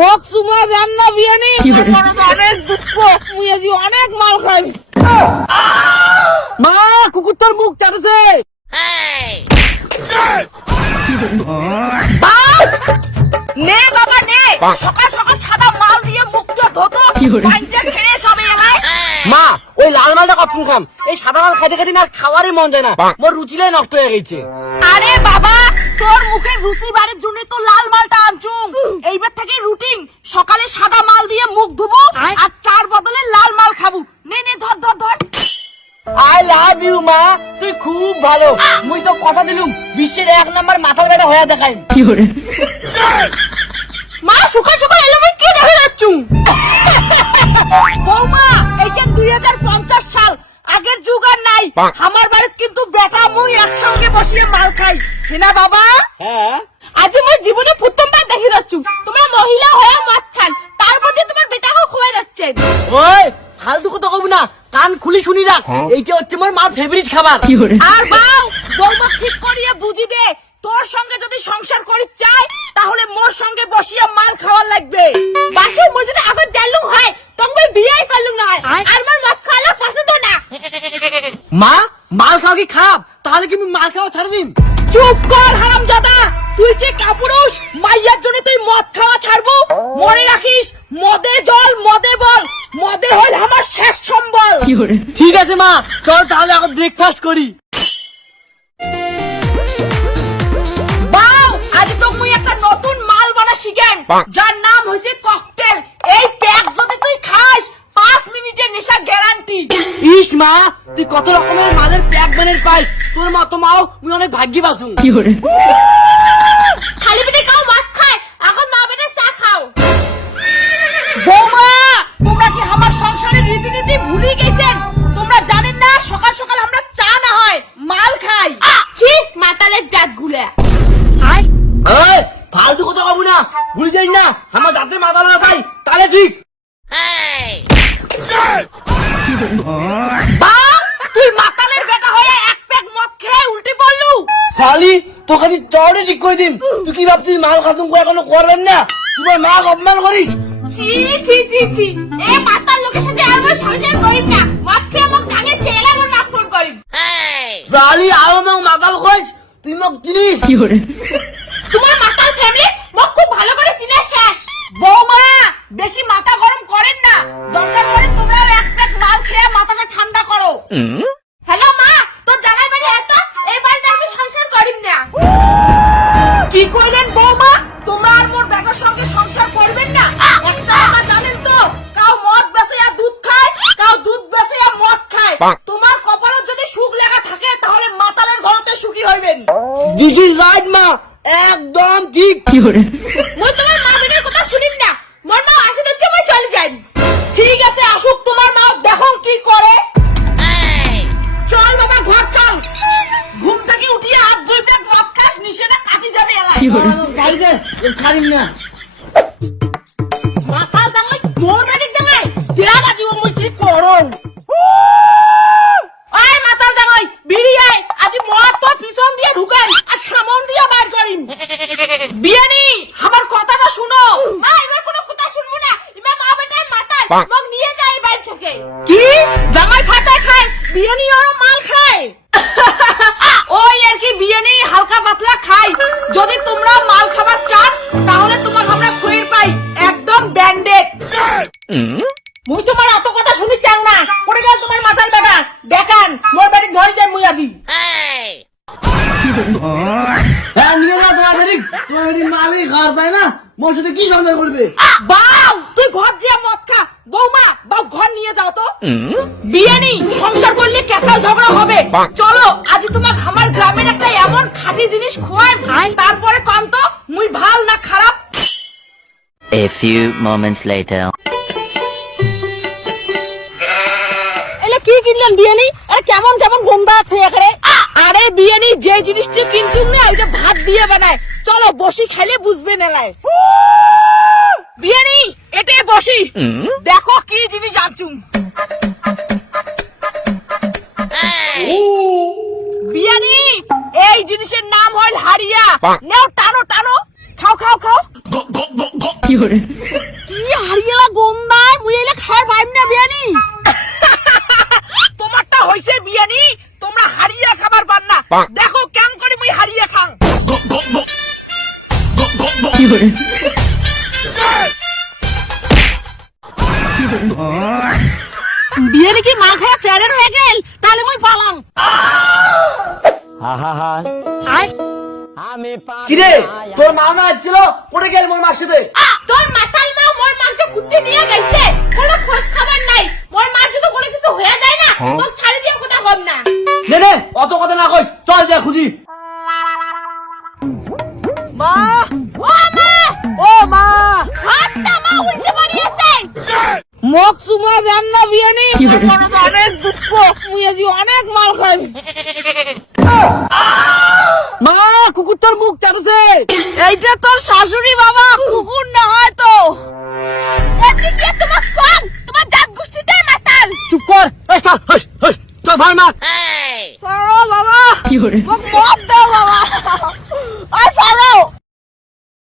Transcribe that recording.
মোক চুমা দেন না বিয়ানি। অনেক দুঃখ। মুই আজি অনেক মাল খাই। মা কুকুর তোর মুখ চাটেছে। নে বাবা নে। সকাল সকাল সাদা মাল দিয়ে মুখটা ধোতো। পাঞ্জা খেয়ে সবে এলাই মা ওই লাল মালটা কখন খাম? এই সাদা মাল খাইতে খাইতে না আর খাওয়ারই মন যায় না। মোর রুচিটাই নষ্ট হয়ে গেছে। তোর মুখে রুচি বাড়ির জন্য তো লাল মালটা আনছুম এইবার থেকে রুটিন সকালে সাদা মাল দিয়ে মুখ ধুবো আর চার বদলে লাল মাল খাব। নে নে ধর ধর ধর। আই লাভ ইউ মা। তুই খুব ভালো। মুই তো কথা দিলুম। বিশ্বের এক নাম্বার মাথার বেটা হয়ে দেখাই মা সকাল সকাল এলো আমি কি দেখে যাচ্ছু? বৌমা এইটা দুই হাজার পঞ্চাশ সাল। আগের যুগ আর নাই। আমার হেনা বাবা? হ্যাঁ? আজ আমার জীবনে প্রথমবার দেখে যাচ্ছু। তোমরা মহিলা হয়ে মদ খান তার মধ্যে তোমার বেটাকে খোয়া যাচ্ছেন ওই ফালতু কথা কব না। কান খুলি শুনি রাখ এইটা হচ্ছে আমার মার ফেভারিট খাবার। আর বাউ বৌমা ঠিক করিয়ে বুঝি দে। তোর সঙ্গে যদি সংসার করি চাই তাহলে মোর সঙ্গে বসিয়া মাল খাওয়া লাগবে। বাসে মই যদি আগত জানলুম হয় তবে বিয়েই করলুম না হয় আর মোর মদ খাওয়া পছন্দ না। মা মাল খাওয়া কি খারাপ তাহলে কি আমি মাল খাওয়া ছাড়ে দিম? চুপ কর হারামজাদা। তুই কি কাপুরুষ মাইয়ার জন্য তুই মদ খাওয়া ছাড়বো। মনে রাখিস মদে জল মদে বল। মদে হল আমার শেষ সম্বল। ঠিক আছে মা। চল তাহলে এখন ব্রেকফাস্ট করি। বাউ আজ তো মুই একটা নতুন মাল বানা শিখেন। যার নাম হইছে ককটেল এই প্যাক যদি তুই খাস পাঁচ মিনিটের নেশা গ্যারান্টি ইস মা তুই কত রকমের মালের প্যাক বানের পাইস। তোর মতো মাও মুই অনেক ভাগ্যি বাসু খালি পেটে মদ খায় এখন মা বেটা চা খাও। বৌমা তোমরা কি আমার সংসারের রীতিনীতি ভুলে গেছেন? তোমরা জানেন না সকাল সকাল আমরা চা না হয় মাল খাই। ছি মাতালের জাতগুলা। এই, ফালতু কথা কব না ভুলে যাই না আমার দাঁতে মাথা লাগা ভাই তাহলে ঠিক। বা তুই মাতালের বেটা হয়ে এক প্যাক মদ খেয়ে উল্টে পড়লু শালি তোর কাছে চড়ে ঠিক করে দিম। তুই কি ভাবছিস মাল খাতুন করে কোনো করবেন না? তোমার মা অপমান করিস? ছি ছি ছি ছি। এ মাতাল লোকের সাথে আর আমার সংসার করিম না। মদ খেয়ে মোক ডাঙে চেলা নাক ফোন করিম। শালি আরও মোক মাতাল করিস তুই মোক চিনিস? তোমার মাতাল ফ্যামিলি ঘরতে দিস ইজ রাইট মা। একদম ঠিক। কি করে? মই তোমার মা বেটার কথা শুনিম না। মোর মা আসে দিচ্ছে মই চলে যাই ঠিক আছে আসুক তোমার মা দেখো কি করে। চল বাবা ঘর চল। ঘুম থেকে উঠিয়ে হাত দুই প্যাক মদ খাস নিশে না কাটি যাবে এলাই গাড়িতে ছাড়িম না। মাথা জামাই মোর বেটিক জামাই। দেয়া বাজিব মই কি করম আয় মাতাল জামাই বিড়ি আয় আজি মদ তো পিছন দিয়ে ঢুকান আর সামন দিয়ে বার করিন বিয়ানি আমার কথাটা শুনো মা এবার কোনো কথা শুনব না এবার মা বেটায় মাতাল মগ নিয়ে যায় বাড়ি থেকে। কি? জামাই খাতায় খায় বিয়ানি আর মাল খায়। ওই আর কি বিয়ানি হালকা পাতলা খাই যদি তোমরা মাল খাবার চান তাহলে তোমার আমরা খুঁড়ির পাই একদম ব্যান্ডেড। মুই তোমার এত কথা শুনি চান না। পড়ে গেল তোমার মাথার বেটা দেখান মোর বাড়ি ধরে যায় মুই আদি। হ্যাঁ নিয়ে যা তোমার বেরি তোমার বেরি মালই খাওয়ার পায় না। মোর সাথে কি সংসার করবে? বাউ তুই ঘর যে মদ খা বৌমা বাউ ঘর তো বিয়ানি সংসার করলে কেঁচা ঝগড়া হবে। চলো আজ তোমার আমার গ্রামের একটা এমন খাঁটি জিনিস খোয়াই। তারপরে কন্ত মুই ভালো না খারাপ। A few moments later. এলে কি কিনলেন বিয়ানি আরে কেমন কেমন গন্ধা আছে এখানে? আরে বিয়ানি যে জিনিসটি কিনছুন না ওইটা ভাত দিয়ে বানায়। চলো বসি খেলে বুঝবে নেলায়। বিয়ানি এটে বসি। দেখো কি জিনিস আনছুম বিয়ানি এই জিনিসের নাম হল হারিয়া নেও টানো টানো। খাও খাও খাও। কি হারিয়েলা গন্ধায় মুই এলে খাওয়ার পাইম না বিয়ানি? তোমারটা হইছে বিয়ানি তোমরা হারিয়ে খাবার পান না। দেখো কেমন করে মুই হারিয়ে খাং। বিয়ানি কি মা খায়া চ্যারের হয়ে গেল তাহলে মুই পালাম। কিরে তোর মা না ছিল পড়ে গেল মোর মার সাথে? তোর মাতাল মা মোর মাংস কুত্তে নিয়ে গেছে। কোনো খোঁজ খবর নাই। মোর মা যদি কোনো কিছু হয়ে যায় না। তোর ছাড়ি দিয়ে কথা কম না। নে নে অত কথা না কইস চল যা খুঁজি। মা মোক সুমা জান না বিয়ানি। অনেক দুঃখ। মুই আজি অনেক মাল খাই মা কুকুর তোর মুখ চাটছে। এইটা তোর শাশুড়ি বাবা কুকুর না হয় তো। তোমার কম তোমার জাত গোষ্ঠীতে মাতাল চুপ কর। এই চল হস হস। চল ভাই মা। সরো বাবা। মদ দাও বাবা।